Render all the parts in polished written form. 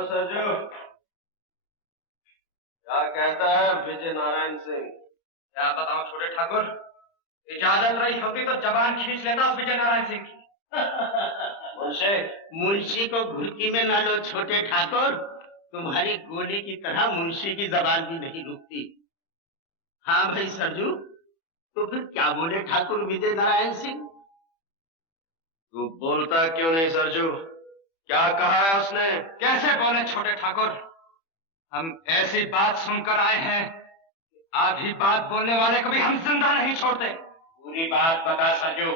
तो सरजू क्या कहता है विजय नारायण सिंह? क्या बताऊं छोटे ठाकुर, इजाजत रही होती तो जबान खींच लेता विजय नारायण सिंह की। मुंशी मुंशी को घुड़की में ना लो छोटे ठाकुर, तुम्हारी गोली की तरह मुंशी की जबान भी नहीं रुकती। हाँ भाई सरजू, तो फिर क्या बोले ठाकुर विजय नारायण सिंह? तू बोलता क्यों नहीं सरजू? क्या कहा है उसने? कैसे बोले छोटे ठाकुर, हम ऐसी बात सुनकर आए हैं, आधी बात बोलने वाले को भी हम जिंदा नहीं छोड़ते। पूरी बात बता सरजू,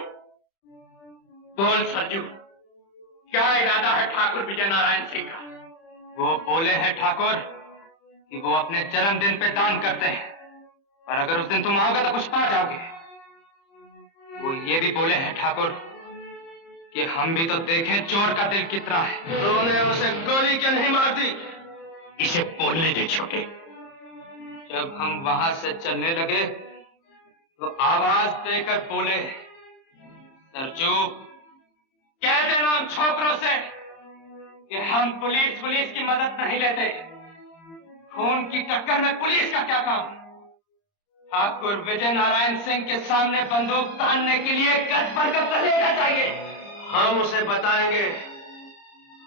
बोल सरजू, क्या इरादा है ठाकुर विजय नारायण सिंह का? वो बोले हैं ठाकुर कि वो अपने जन्मदिन पे दान करते हैं, पर अगर उस दिन तुम आओगे तो कुछ पा जाओगे। वो ये भी बोले हैं ठाकुर कि हम भी तो देखें चोर का दिल कितना है। तूने उसे गोली क्यों नहीं मार दी? इसे बोलने दे छोटे। जब हम वहां से चलने लगे तो आवाज देकर बोले, सरजू कह देना उन छोकरों से कि हम पुलिस की मदद नहीं लेते। खून की टक्कर में पुलिस का क्या काम? ठाकुर विजय नारायण सिंह के सामने बंदूक तानने के लिए गज भर का कलेजा चाहिए। हम उसे बताएंगे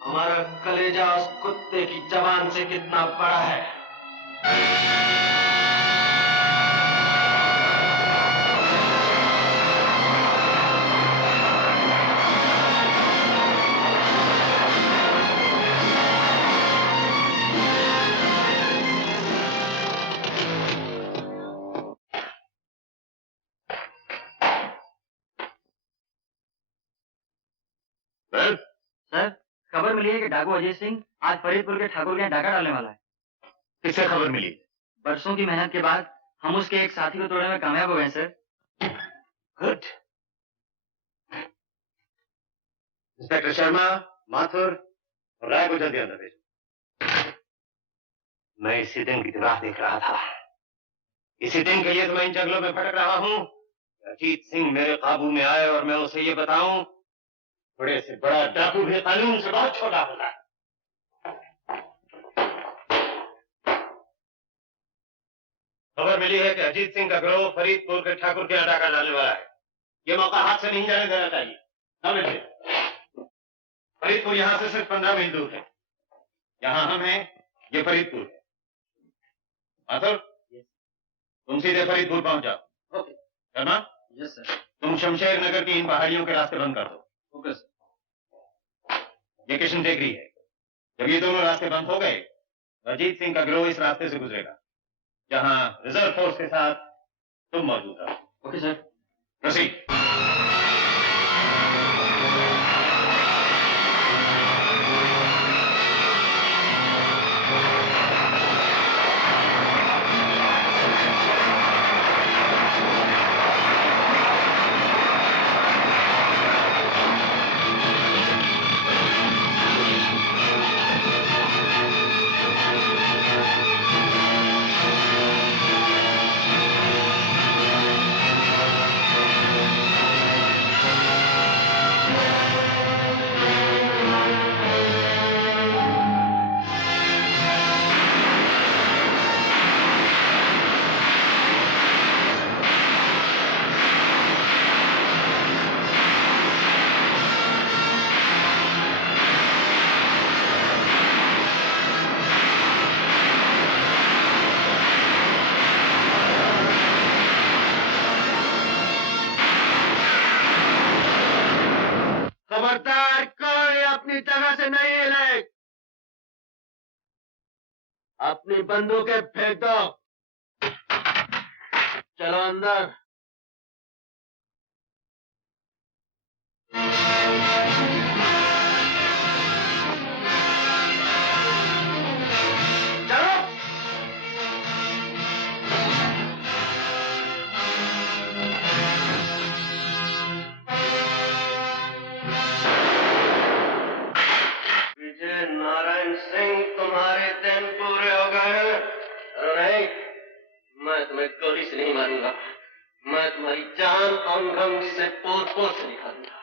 हमारा कलेजा उस कुत्ते की जबान से कितना बड़ा है। सर, खबर मिली है कि डाकू अजय सिंह आज फरीदपुर के ठाकुर के यहाँ डाका डालने वाला है। किससे खबर मिली? बरसों की मेहनत के बाद हम उसके एक साथी को तोड़ने में कामयाब हो गए sir. Good. Inspector Sharma, Mathur और राय को जल्दी अंदर भेजो। मैं इसी दिन की राह देख रहा था। इसी दिन के लिए तो मैं इन जंगलों में भटक रहा हूँ। अजीत सिंह मेरे काबू में आए और मैं उसे ये बताऊं, बड़े से बड़ा डाकू भी कानून से बहुत छोटा होता है। खबर मिली है कि अजीत सिंह का गिरोह फरीदपुर के ठाकुर के यहाँ डाका डालने वाला है। ये मौका हाथ से नहीं जाने देना चाहिए। फरीदपुर यहाँ से सिर्फ 15 मील दूर है। यहाँ हम हैं, ये फरीदपुर है। माथुर, तुम सीधे फरीदपुर पहुंच जाओ। ओके। शर्मा? Yes sir. तुम शमशेर नगर की इन पहाड़ियों के रास्ते बंद कर दो। Okay sir. ये किशन टेकरी है। जब ये दोनों रास्ते बंद हो गए, अजीत सिंह का गिरोह इस रास्ते से गुजरेगा, जहां रिजर्व फोर्स के साथ तुम मौजूद रहो। Okay sir. प्रोसीड। खबरदार, कोई अपनी जगह से नहीं हिले। अपनी बंदूकें फेंक दो। चलो अंदर। नारायण सिंह, तुम्हारे दिन पूरे हो गए हैं। नहीं, मैं तुम्हें गोली से नहीं मारूंगा, मैं तुम्हारी जान अंग से पोर से निकालूंगा।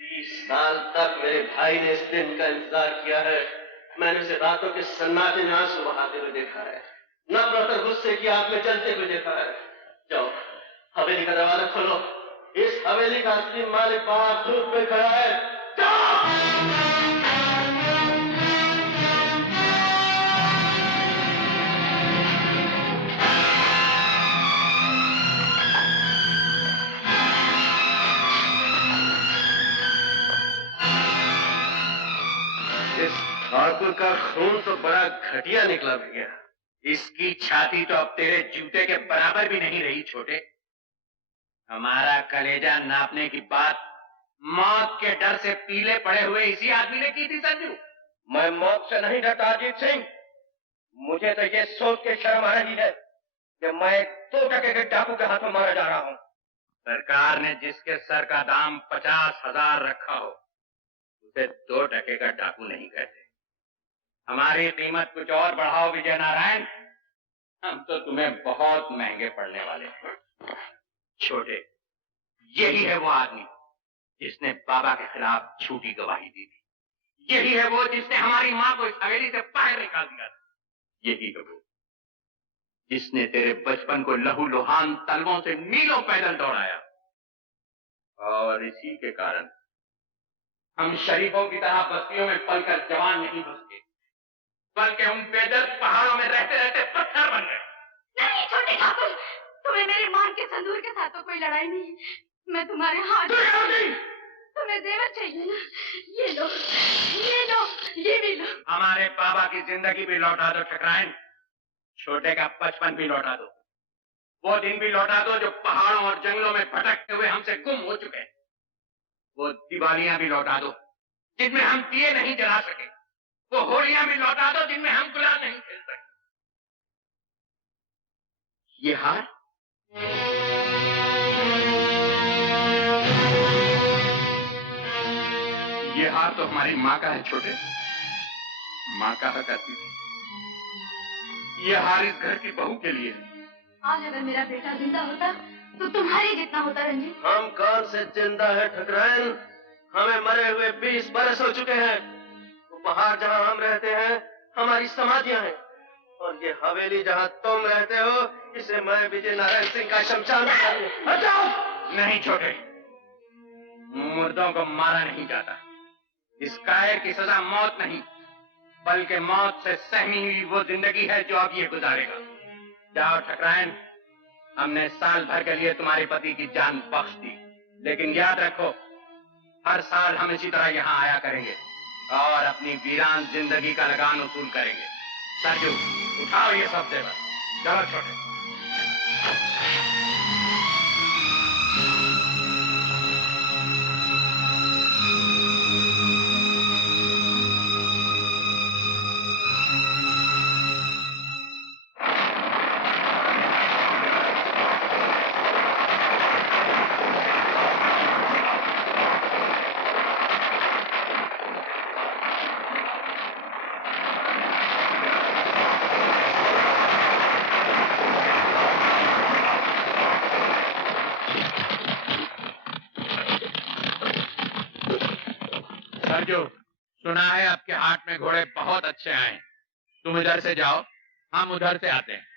20 साल तक मेरे भाई ने इस दिन का इंतजार किया है। मैंने उसे रातों के सन्नाटे में आंसू बहाते हुए देखा है, नफरत और गुस्से की आग में जलते हुए देखा है। जाओ, हवेली का दरवाजा खोलो। इस हवेली का असली मालिक बाहर धूप में खड़ा है। जाओ। इस ठाकुर का खून तो बड़ा घटिया निकला भैया। इसकी छाती तो अब तेरे जूते के बराबर भी नहीं रही छोटे। हमारा कलेजा नापने की बात मौत के डर से पीले पड़े हुए इसी आदमी ने की थी संजू। मैं मौत से नहीं डरता अजीत सिंह। मुझे तो ये सोच के शर्म आ रही है कि मैं 2 टके के डाकू के हाथों मारा जा रहा हूँ। सरकार ने जिसके सर का दाम 50,000 रखा हो उसे 2 टके का डाकू नहीं कहते। हमारी कीमत कुछ और बढ़ाओ विजय नारायण, हम तो तुम्हें बहुत महंगे पड़ने वाले हैं। छोटे, यही है वो आदमी जिसने बाबा के खिलाफ झूठी गवाही दी थी। यही है वो जिसने हमारी मां को इस हवेली से बाहर निकाल दिया था। यही है वो जिसने तेरे बचपन को लहू लुहान तलवों से मीलों पैदल दौड़ाया। और इसी के कारण हम शरीफों की तरह बस्तियों में पलकर जवान नहीं हो सके, बल्कि हम बेदर्द पहाड़ों में रहते रहते पत्थर बन गए। नहीं छोटे ठाकुर, तुम्हें मेरे मां के संदूर के साथ तो कोई लड़ाई नहीं। मैं तुम्हारे हाथ। तुम्हें जेवर चाहिए ना? ये लो, ये लो, ये भी लो। हमारे बाबा की जिंदगी भी लौटा दो ठकराइन, छोटे का बचपन भी लौटा दो, वो दिन भी लौटा दो जो पहाड़ों और जंगलों में भटकते हुए हमसे गुम हो चुके। वो दिवालियां भी लौटा दो जिनमें हम दिए नहीं जला सके। वो होलियां भी लौटा दो जिनमें हम गुलाल नहीं खेल सके। ये हार ये हार तो हमारी माँ का है छोटे, माँ कहा करती थी। ये हार इस घर की बहू के लिए है। आज अगर मेरा बेटा जिंदा होता तो तुम्हारे जितना होता रंजीत। हम कौन से जिंदा है ठकराइन? हमें मरे हुए 20 बरस हो चुके हैं। वो पहाड़ जहाँ हम रहते हैं हमारी समाधियां हैं, और ये हवेली जहाँ तुम रहते हो इसे मैं विजय नारायण सिंह का शमशान हटाओ। नहीं छोटे, मुर्दों को मारा नहीं जाता। इस कायर की सजा मौत नहीं, बल्कि मौत से सहमी हुई वो जिंदगी है जो अब ये गुजारेगा। जाओ ठकराइन, हमने साल भर के लिए तुम्हारे पति की जान बख्श दी, लेकिन याद रखो हर साल हम इसी तरह यहाँ आया करेंगे और अपनी वीरान जिंदगी का लगान वसूल करेंगे। सरजू, उठाओ ये सब जेवर। चलो छोटे। सुना है आपके हाट में घोड़े बहुत अच्छे आए। तुम इधर से जाओ, हम उधर से आते हैं।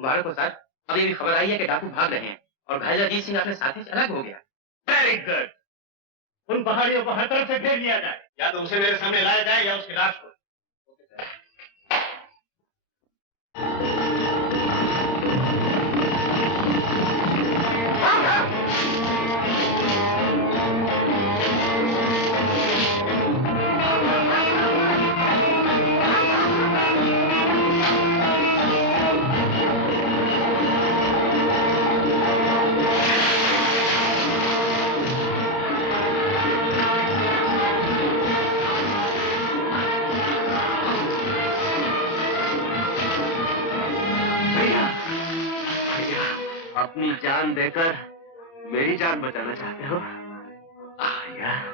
मुबारक हो सर, अभी भी खबर आई है कि डाकू भाग रहे हैं और घायल अजीत सिंह अपने साथी से अलग हो गया। Very good. उन पहाड़ियों को हर तरफ से घेर लिया जाए, या तो उसे मेरे सामने लाया जाए या उसकी लाश को। अपनी जान देकर मेरी जान बचाना चाहते हो? यार,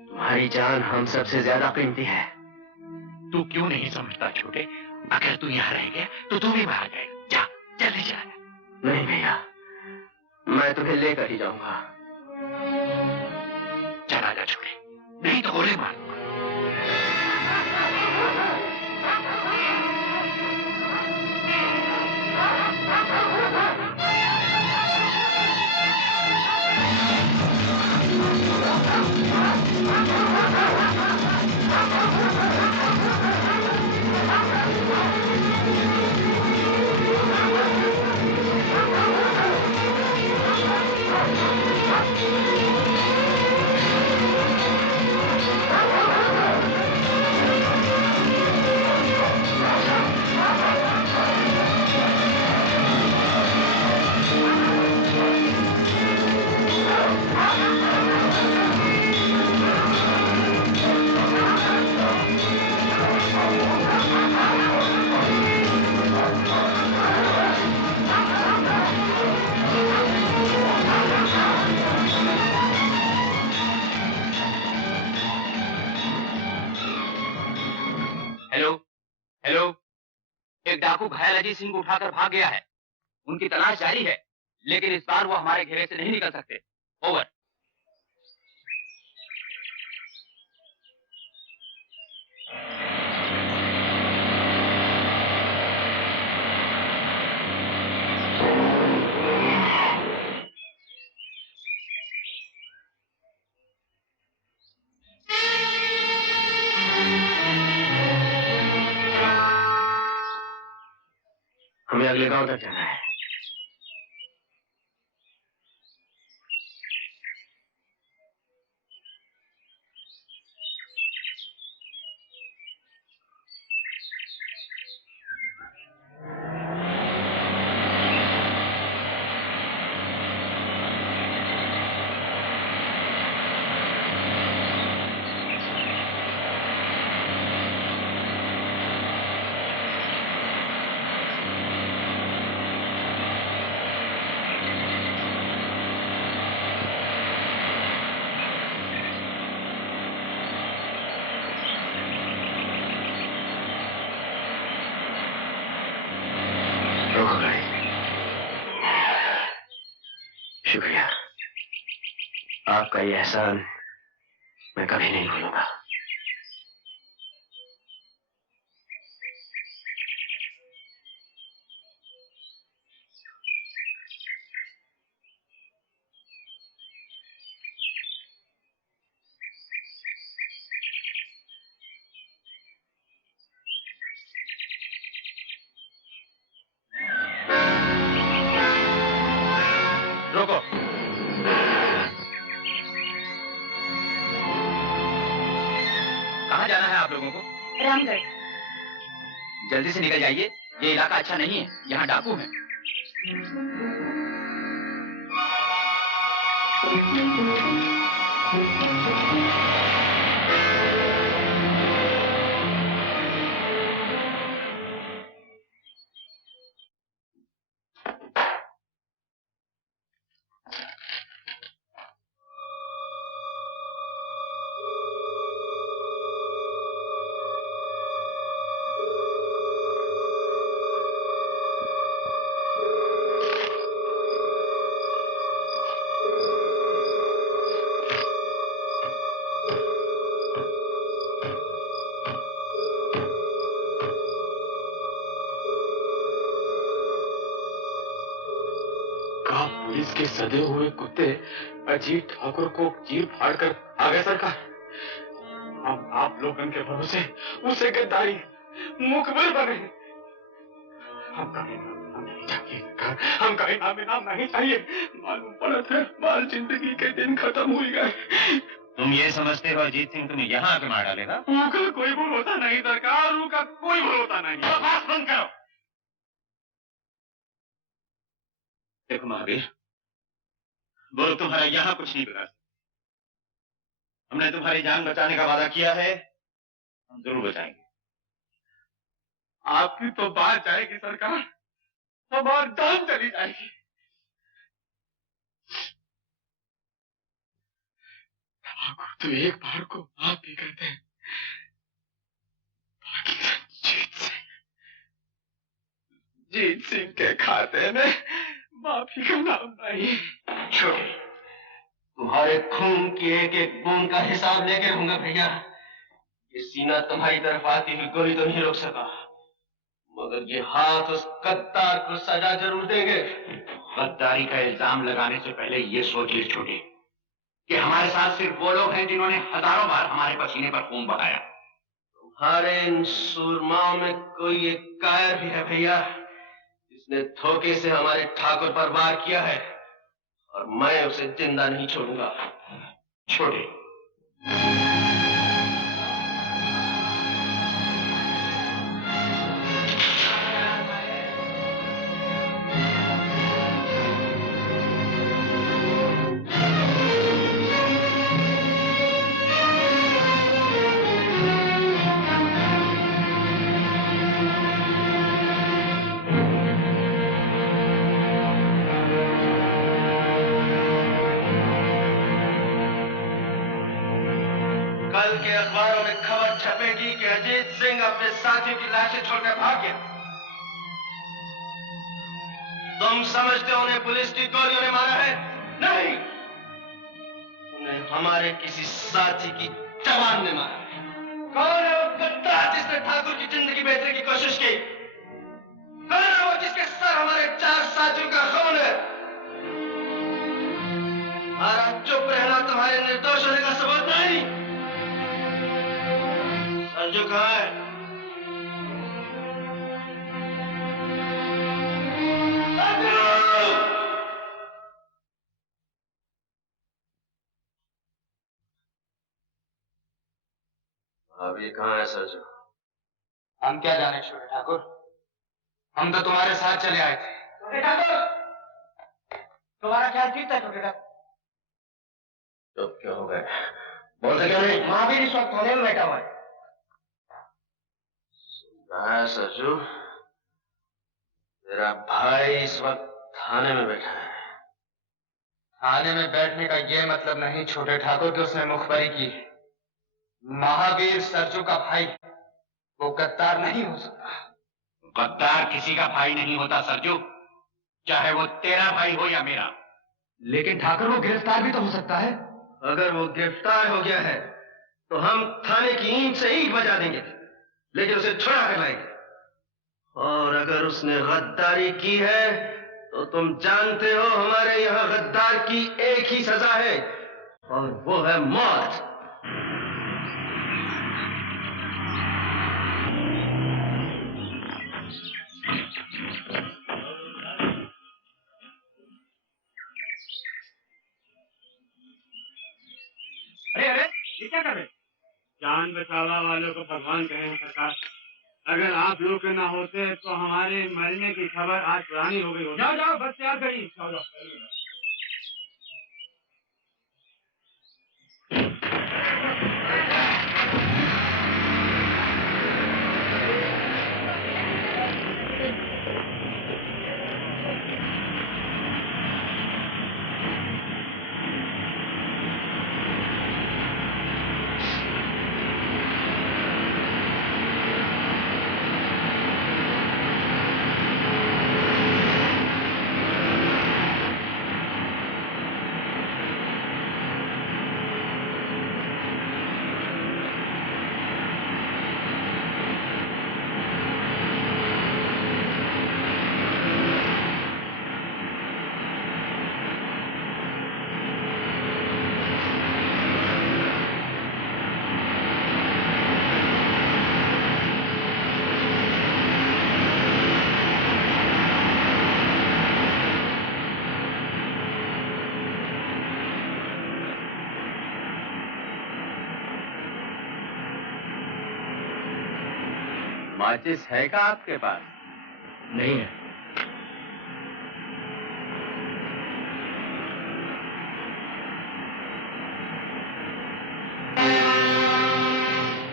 तुम्हारी जान हम सबसे ज्यादा कीमती है। तू क्यों नहीं समझता छोटे? अगर तू यहाँ रह गया तो तू भी बाहर गए। जा, जल्दी जा। नहीं भैया, मैं तुम्हें लेकर ही जाऊंगा। चला जा छोटे, नहीं तो गोली मार। एक डाकू घायल अजीत सिंह को उठाकर भाग गया है। उनकी तलाश जारी है, लेकिन इस बार वो हमारे घेरे से नहीं निकल सकते। ओवर। हमें अगले गांव तक जाना है। शुक्रिया, आपका ये एहसान मैं कभी नहीं भूलूंगा। रोको। कहाँ जाना है आप लोगों को? रामगढ़। जल्दी से निकल जाइए, ये इलाका अच्छा नहीं है, यहाँ डाकू हैं। का पुलिस के सदे हुए कुत्ते अजीत ठाकुर को चीर फाड़ कर आ गए सरकार। हम आप लोगों के भरोसे उसे गद्दारी मुखबिर बने। हमका इनाम नहीं चाहिए सरकार, हमका इनाम नहीं चाहिए। मालूम पड़ता है माल जिंदगी के दिन खत्म हो गए। तुम ये समझते हो अजीत सिंह तुम्हें यहाँ आके मार डालेगा? उनका कोई भरोसा नहीं सरकार, उनका कोई भरोसा नहीं। बात बंद करो। देखो महावीर, वो लोग तुम्हारा यहाँ कुछ नहीं बिगाड़ सकते। हमने तुम्हारी जान बचाने का वादा किया है, हम जरूर बचाएंगे। आपकी तो बात जाएगी सरकार, हमारी जान चली जाएगी। तो एक बार को माफ भी करते हैं, बाकी जीत सिंह के खाते में माफी का नाम नहीं। छोटे, तुम्हारे खून की एक एक बूंद का हिसाब लेके रहूंगा भैया। ये सीना तुम्हारी तरफ आती हुई गोली तो नहीं रोक सका, मगर ये हाथ उस गद्दार को सजा जरूर देंगे। गद्दारी का इल्जाम लगाने से पहले ये सोच ले छोटे कि हमारे साथ सिर्फ वो लोग हैं जिन्होंने हजारों बार हमारे पसीने पर खून बहाया। तुम्हारे इन सूरमाओं में कोई एक कायर भी है भैया, जिसने धोखे से हमारे ठाकुर पर वार किया है, और मैं उसे जिंदा नहीं छोड़ूंगा। छोटे, कल के अखबारों में खबर छपेगी कि अजीत सिंह अपने साथियों की लाशें छोड़कर भाग गया। तुम समझते हो उन्हें पुलिस की गोलियों ने मारा है? नहीं, उन्हें हमारे किसी साथी की जवान ने मारा है। कौन है वो गद्दार जिसने ठाकुर की जिंदगी बेचने की कोशिश की? कौन है वो जिसके सर हमारे 4 साथियों का खून है? हमारा चुप रहना तुम्हारे निर्दोष होने का सबूत नहीं। सरजू कहाँ है? अब ये कहाँ है सरजू? हम क्या जाने छोटे ठाकुर, हम तो तुम्हारे साथ चले आए थे। छोटे ठाकुर, तुम्हारा ख्याल ठीक था छोटे ठाकुर। चुप क्यों हो गए? बोलते क्यों नहीं? महावीर इस वक्त थाने में बैठा हुआ है। कहाँ है सरजू? तेरा भाई इस वक्त थाने में बैठा है। थाने में बैठने का ये मतलब नहीं छोटे ठाकुर कि उसने मुखबरी की। महावीर सरजू का भाई, वो गद्दार नहीं हो सकता। गद्दार किसी का भाई नहीं होता सरजू, चाहे वो तेरा भाई हो या मेरा। लेकिन ठाकुर वो गिरफ्तार भी तो हो सकता है। अगर वो गिरफ्तार हो गया है तो हम थाने की ईंट से ईंट बजा देंगे, लेकिन उसे छुड़ा कर लाएंगे। और अगर उसने गद्दारी की है तो तुम जानते हो हमारे यहाँ गद्दार की एक ही सजा है, और वो है मौत। अरे अरे, ये क्या कर रहे? जान बचावा वालों को भगवान कहें सरकार। अगर आप लोग के ना होते तो हमारे मरने की खबर आज पुरानी हो गई होती। जाओ जाओ, बस तैयार करिए। जाओ जाओ। माचिस है क्या आपके पास? नहीं है।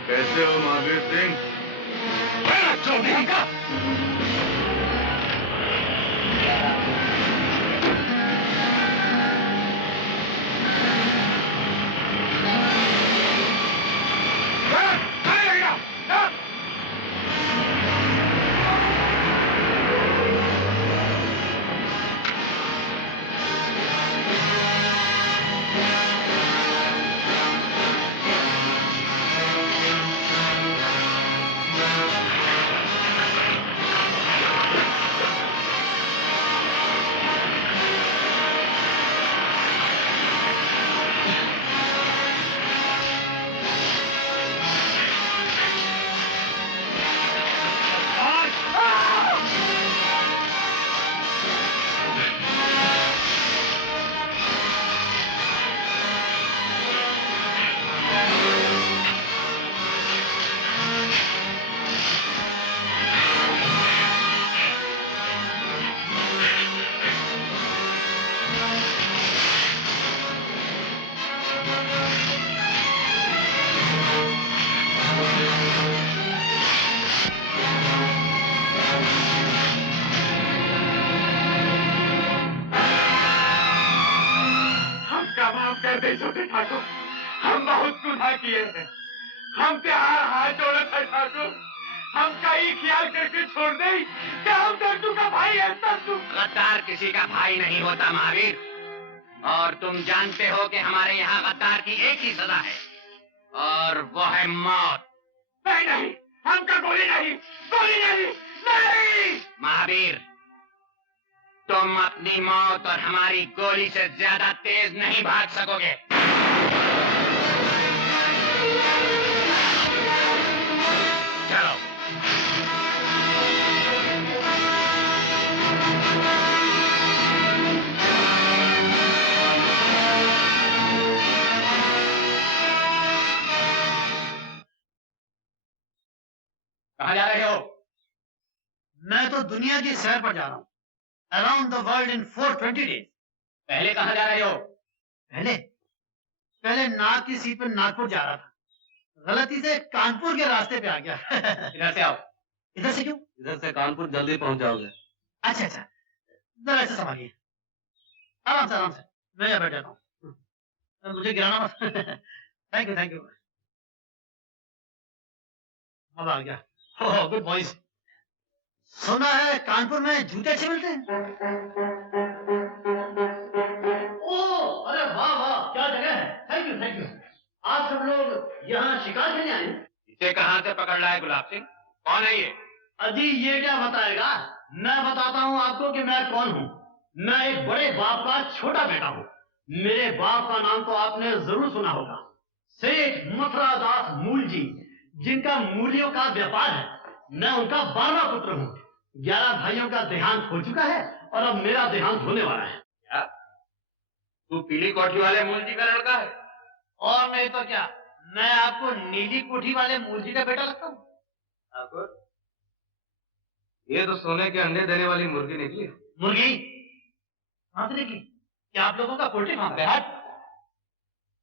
कैसे हो महावीर सिंह? चौधरी का छोटे ठाकुर, हम बहुत गुनाह किए हैं। हमसे हाथ जोड़ा था ठाकुर। हम का ही ख्याल करके छोड़ दे कि हम दर्दू का भाई है। गद्दार किसी का भाई नहीं होता महावीर, और तुम जानते हो कि हमारे यहाँ गद्दार की एक ही सजा है, और वो है मौत। नहीं नहीं, हमका गोली नहीं, गोली नहीं, नहीं। महावीर, तुम अपनी मौत और हमारी गोली से ज्यादा तेज नहीं भाग सकोगे। चलो। कहाँ जा रहे हो? मैं तो दुनिया की सैर पर जा रहा हूँ। Around the world in 420 days. पहले कहाँ जा रहे हो? पहले नाग की सीट पर नागपुर जा रहा था, गलती से कानपुर के रास्ते पे आ गया। इधर से आओ। इधर से क्यों? इधर से कानपुर जल्दी पहुंच जाओगे। अच्छा अच्छा, जरा ऐसे संभालिए, आराम से मैं यहाँ बैठ जाता हूँ, मुझे गिराना मत। Thank you. अब आ गया। Oh good boys. सुना है कानपुर में जूते अच्छे मिलते हैं। ओह अरे वाह, क्या जगह है। Thank you. आप सब लोग यहाँ शिकार खेलने आए? इसे कहाँ से पकड़ लाए गुलाब सिंह? कौन है ये? अजी ये क्या बताएगा, मैं बताता हूँ आपको कि मैं कौन हूँ। मैं एक बड़े बाप का छोटा बेटा हूँ। मेरे बाप का नाम तो आपने जरूर सुना होगा, सेठ मथुरादास मूल जी, जिनका मूलियों का व्यापार है। मैं उनका 12वां पुत्र हूँ। 11 भाइयों का देहांत हो चुका है और अब मेरा देहांत होने वाला है। क्या? तू पीली कोठी वाले मूल जी का लड़का है? और नहीं तो क्या, मैं आपको नीली कोठी वाले मूल जी का बेटा लगता हूँ। ठाकुर, ये तो सोने के अंडे देने वाली मुर्गी निकली। मुर्गी कहाँ से निकली? क्या आप लोगों का पोल्ट्री फार्म है?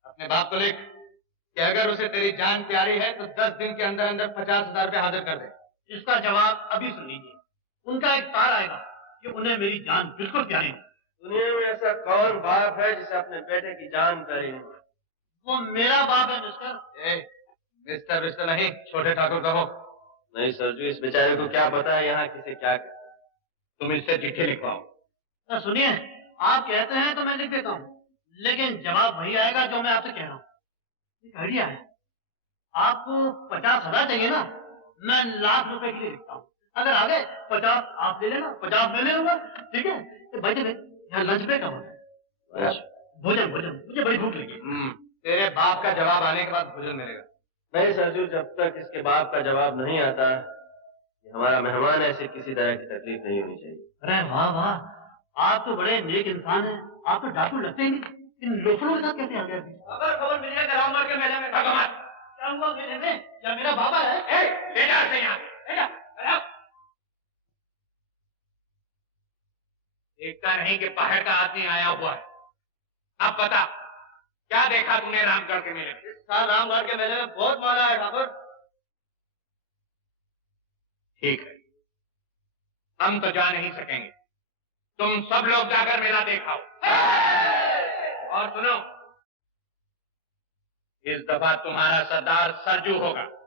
अपने बाप को लिख कि अगर उसे तेरी जान प्यारी है तो 10 दिन के अंदर अंदर 50,000 रुपए हाजिर कर दे। इसका जवाब अभी सुन लीजिए। उनका एक तार आएगा कि उन्हें मेरी जान बिल्कुल प्यारी है। दुनिया में ऐसा कौन बाप है जिसे अपने बेटे की जान प्यारी नहीं? वो मेरा बाप है मिस्टर। मिस्टर नहीं, छोटे ठाकुर कहो। नहीं सरजू, इस बेचारे को क्या पता है यहाँ किसे क्या कहते हैं। तुम इससे चिट्ठी लिखवाओ। सुनिए, आप कहते हैं तो मैं लिख देता हूँ, लेकिन जवाब वही आएगा जो मैं आपसे कह रहा हूँ। एक आइडिया है, आपको 50,000 चाहिए ना, मैं लाख रुपए के लिए लिखता हूँ। अगर आगे 50 आप ले लेना, 50 मैं ले लूंगा, ठीक है? तो भाई यहाँ लंच ब्रेक होगा। भोजन मुझे बड़ी भूख लगी। तेरे बाप का जवाब आने के बाद भोजन मिलेगा। नहीं सरजू, जब तक इसके बाप का जवाब नहीं आता, हमारा मेहमान ऐसे किसी तरह की तकलीफ नहीं होनी चाहिए। अरे वाह, आप तो बड़े नेक इंसान हैं। आप तो डाकू लगते ही नहीं, इन लोफरों के साथ कैसे आ गए? अगर खबर मिल जाए रामगढ़ के मेले में। क्या हुआ मेले में? क्या मेरा बाबा है? ले जा यहाँ। दिखता नहीं कि पहाड़ का आदमी आया हुआ है। अब बता, क्या देखा तूने रामगढ़ के मेले में? इस साल रामगढ़ के मेले में बहुत माला है ठाकुर। ठीक है, हम तो जा नहीं सकेंगे, तुम सब लोग जाकर मेला देखाओ। और सुनो, इस दफा तुम्हारा सरदार सरजू होगा।